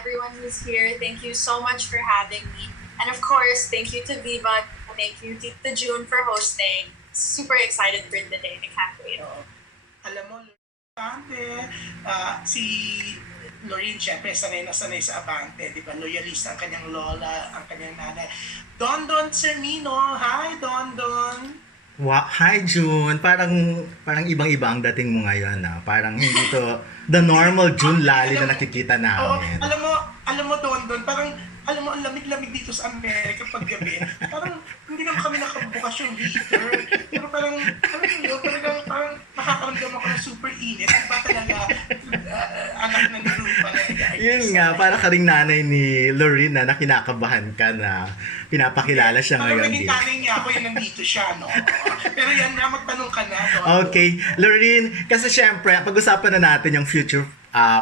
everyone who's here. Thank you so much for having me. And of course, thank you to Viva. Thank you, Tita June, for hosting. Super excited for the day. I can't wait. Alam mo, Abante, si Lorin, syempre, sanay na sanay sa Abante, di ba? Loyalista ang kanyang lola, ang kanyang nanay. Don Sermino, hi Don. Hi June, parang ibang-iba ang dating mo ngayon na. Parang hindi to the normal June Lali na nakikita namin. Alam mo Don, parang alam mo, ang lamig-lamig dito sa Amerika pag gabi. Parang hindi naman kami nakabukas yung heater. Pero parang nakakaramdam ako ng super init. Diba talaga anak na ni Ruffa na nag-ayos. Yun nga, para ka ring nanay ni Lorin na kinakabahan ka na pinapakilala siya ngayon. Parang naging nanay niya ako yung nandito siya, no? Pero yan na, magtanong ka na. No? Okay, Lorin, kasi syempre, pag-usapan na natin yung future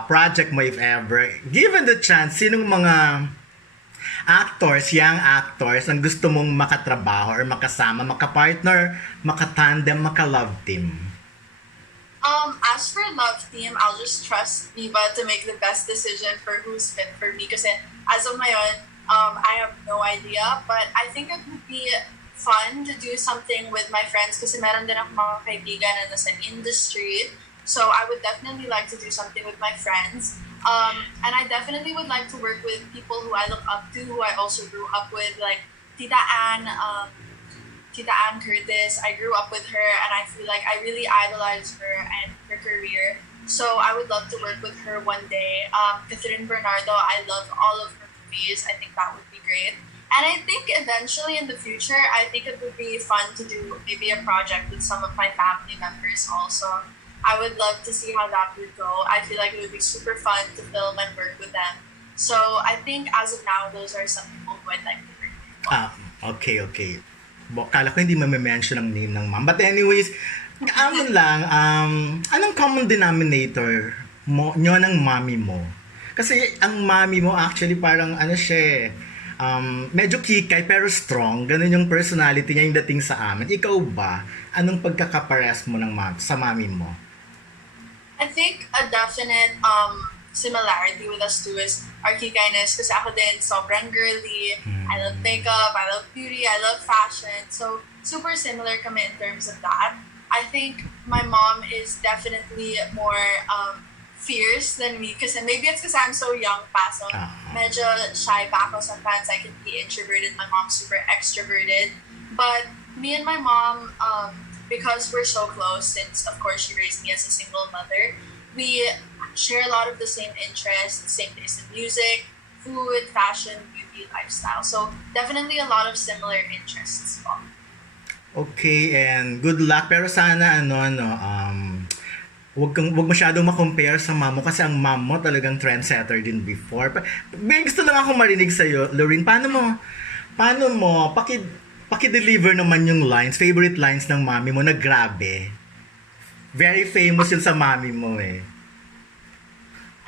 project mo if ever. Given the chance, sinong mga young actors, ang gusto mong makatrabaho or makasama, makapartner, makatandem, makalove team? As for love team, I'll just trust Viva to make the best decision for who's fit for me. Kasi as of ngayon, I have no idea. But I think it would be fun to do something with my friends kasi meron din ako mga kaibigan na nasa industry. So I would definitely like to do something with my friends. And I definitely would like to work with people who I look up to, who I also grew up with, like Tita Ann Curtis. I grew up with her and I feel like I really idolize her and her career. So I would love to work with her one day. Catherine Bernardo, I love all of her movies. I think that would be great. And I think eventually in the future, I think it would be fun to do maybe a project with some of my family members also. I would love to see how that would go. I feel like it would be super fun to film and work with them. So I think as of now, those are some people who I'd like to work with. Okay. Kala ko hindi ma-mention ang name ng mom. But anyways, anong common denominator nyo ng mommy mo? Kasi ang mommy mo actually parang medyo kikay pero strong. Ganun yung personality niya yung dating sa amin. Ikaw ba? Anong pagkakapares mo sa mommy mo? I think a definite similarity with us two is our kikayness kasi ako din sobrang girly. I love makeup, I love beauty, I love fashion. So super similar kami in terms of that. I think my mom is definitely more fierce than me kasi maybe it's because I'm so young pa, so medyo shy pa ako sometimes. I can be introverted, my mom's super extroverted. But me and my mom, because we're so close, since of course she raised me as a single mother, we share a lot of the same interests, same taste in music, food, fashion, beauty, lifestyle. So definitely a lot of similar interests. Okay, and good luck. Pero sana wag masyadong ma-compare sa mom mo kasi ang mom mo talagang trendsetter din before. May gusto lang ako marinig sa iyo, Lorin. Paano mo paki-deliver naman yung favorite lines ng mami mo na grabe. Very famous yun sa mami mo eh.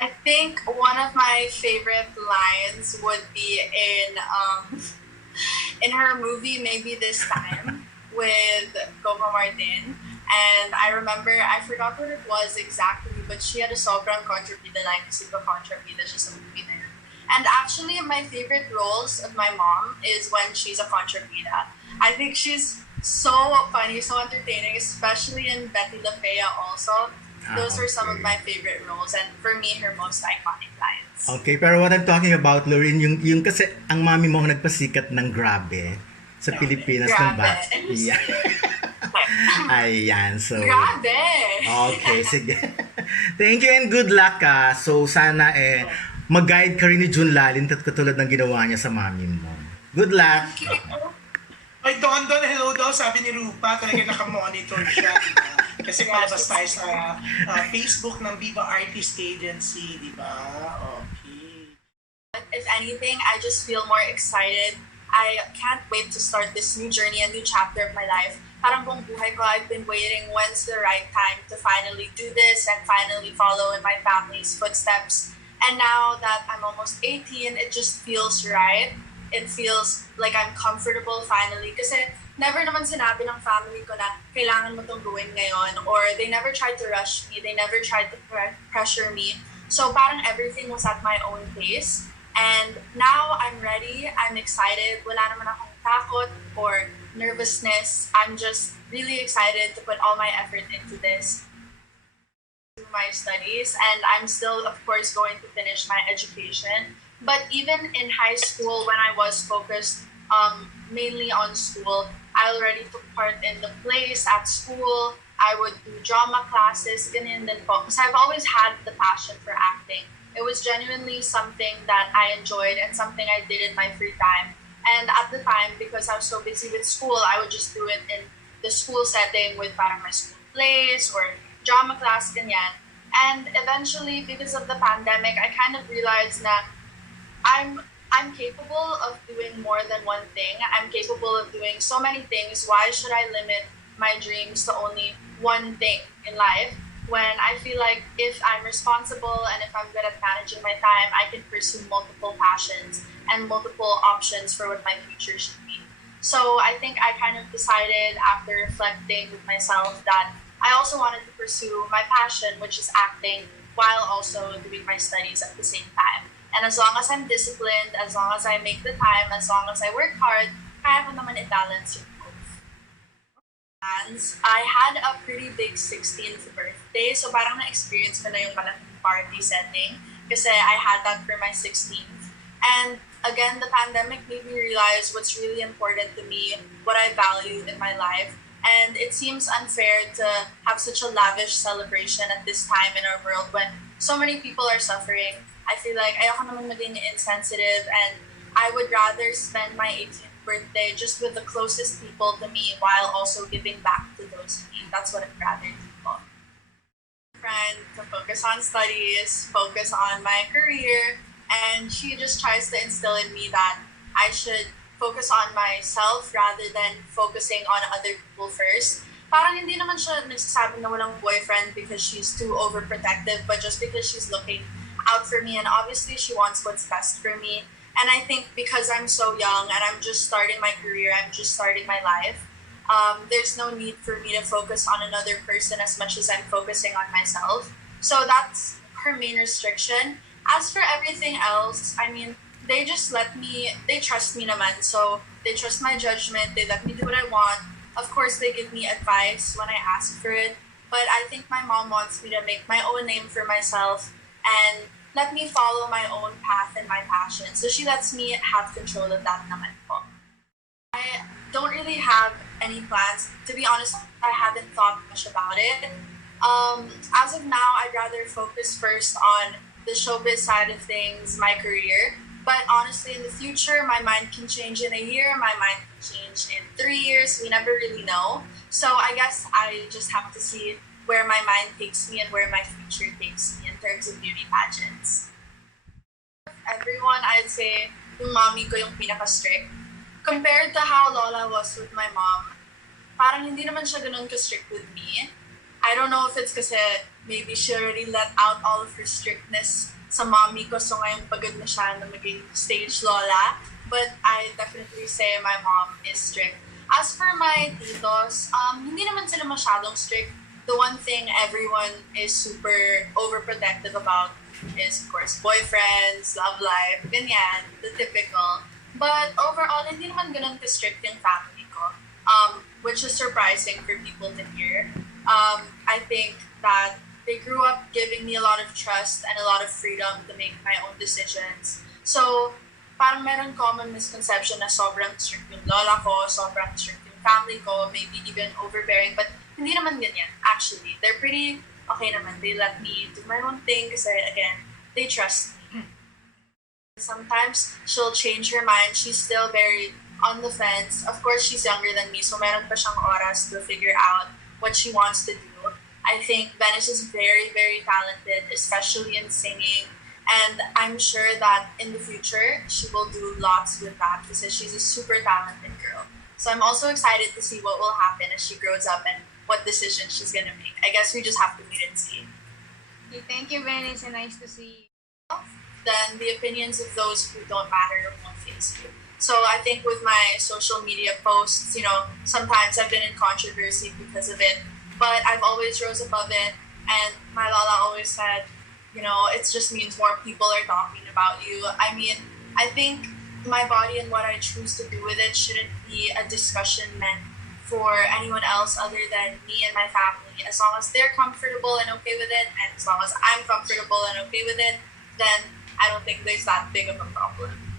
I think one of my favorite lines would be in her movie Maybe This Time with Coco Martin. And I remember, I forgot what it was exactly, but she had a sobrang kontrabida line kasi kontrabida siya sa movie na yun. And actually, my favorite roles of my mom is when she's a kontrabida. I think she's so funny, so entertaining, especially in Betty La Fea also. Those are some of my favorite roles and for me, her most iconic lines. Okay, pero what I'm talking about, Lorin, yung kasi ang mami mo nagpasikat ng grabe sa Pilipinas ng bat. Yeah. Ayan, so... Grabe! Okay, sige. Thank you and good luck So sana mag-guide ka rin ni June Lalin katulad ng ginawa niya sa mami mo. Good luck! Ay, Don, hello daw, sabi ni Ruffa, talaga nakamonitor siya, diba? Kasi malabas tayo sa Facebook ng Viva Artist Agency, diba? Okay. If anything, I just feel more excited. I can't wait to start this new journey, a new chapter of my life. Parang buong buhay ko, I've been waiting when's the right time to finally do this and finally follow in my family's footsteps. And now that I'm almost 18, it just feels right. It feels like I'm comfortable finally. Kasi never naman sinabi ng family ko na kailangan mo itong gawin ngayon. Or they never tried to rush me. They never tried to pressure me. So parang everything was at my own pace. And now I'm ready. I'm excited. Wala naman akong takot or nervousness. I'm just really excited to put all my effort into this, to my studies, and I'm still, of course, going to finish my education. But even in high school, when I was focused mainly on school, I already took part in the plays at school. I would do drama classes, ganyan din po. Because I've always had the passion for acting. It was genuinely something that I enjoyed and something I did in my free time. And at the time, because I was so busy with school, I would just do it in the school setting with parang my school plays or drama class, ganyan. And eventually, because of the pandemic, I kind of realized that I'm capable of doing more than one thing. I'm capable of doing so many things. Why should I limit my dreams to only one thing in life when I feel like if I'm responsible and if I'm good at managing my time, I can pursue multiple passions and multiple options for what my future should be. So I think I kind of decided after reflecting with myself that I also wanted to pursue my passion, which is acting, while also doing my studies at the same time. And as long as I'm disciplined, as long as I make the time, as long as I work hard, kaya ko naman i-balance yung both. I had a pretty big 16th birthday, so parang na-experience ko na yung malaking party setting kasi I had that for my 16th. And again, the pandemic made me realize what's really important to me, what I value in my life. And it seems unfair to have such a lavish celebration at this time in our world when so many people are suffering. I feel like ayoko naman maging insensitive, and I would rather spend my 18th birthday just with the closest people to me while also giving back to those in need. That's what I'd rather do. Friend to focus on studies, focus on my career, and she just tries to instill in me that I should focus on myself rather than focusing on other people first. Parang hindi naman siya nagsasabi na walang boyfriend because she's too overprotective, but just because she's looking out for me, and obviously she wants what's best for me. And I think because I'm so young and I'm just starting my career, I'm just starting my life, there's no need for me to focus on another person as much as I'm focusing on myself. So that's her main restriction. As for everything else, I mean, they trust me naman. So they trust my judgment, they let me do what I want. Of course, they give me advice when I ask for it. But I think my mom wants me to make my own name for myself and let me follow my own path and my passion. So she lets me have control of that naman po. I don't really have any plans. To be honest, I haven't thought much about it. As of now, I'd rather focus first on the showbiz side of things, my career. But honestly, in the future, my mind can change in a year, my mind can change in 3 years. We never really know. So I guess I just have to see where my mind takes me and where my future takes me in terms of beauty pageants. Everyone, I'd say yung mommy ko yung pinaka-strict. Compared to how Lola was with my mom, parang hindi naman siya ganun ka-strict with me. I don't know if it's kasi maybe she already let out all of her strictness sa mommy ko, so ngayon pagod na siya na maging stage Lola. But I definitely say my mom is strict. As for my titos, hindi naman sila masyadong strict. The one thing everyone is super overprotective about is, of course, boyfriends, love life, ganyan, the typical. But overall, hindi naman ganun ka-strict yung family ko, which is surprising for people to hear. I think that they grew up giving me a lot of trust and a lot of freedom to make my own decisions. So, parang meron common misconception na sobrang strict yung lola ko, sobrang strict yung family ko, maybe even overbearing, but hindi naman ganyan, actually. They're pretty okay naman. They let me do my own thing kasi, again, they trust me. Sometimes, she'll change her mind. She's still very on the fence. Of course, she's younger than me, so meron pa siyang oras to figure out what she wants to do. I think Venice is very, very talented, especially in singing. And I'm sure that in the future, she will do lots with that because she's a super talented girl. So I'm also excited to see what will happen as she grows up and what decision she's gonna make. I guess we just have to wait and see. Okay, thank you, Venice, and nice to see you. Then the opinions of those who don't matter won't face you. So I think with my social media posts, sometimes I've been in controversy because of it, but I've always rose above it. And my Lala always said, it just means more people are talking about you. I mean, I think my body and what I choose to do with it shouldn't be a discussion meant for anyone else other than me and my family. As long as they're comfortable and okay with it, and as long as I'm comfortable and okay with it, then I don't think there's that big of a problem.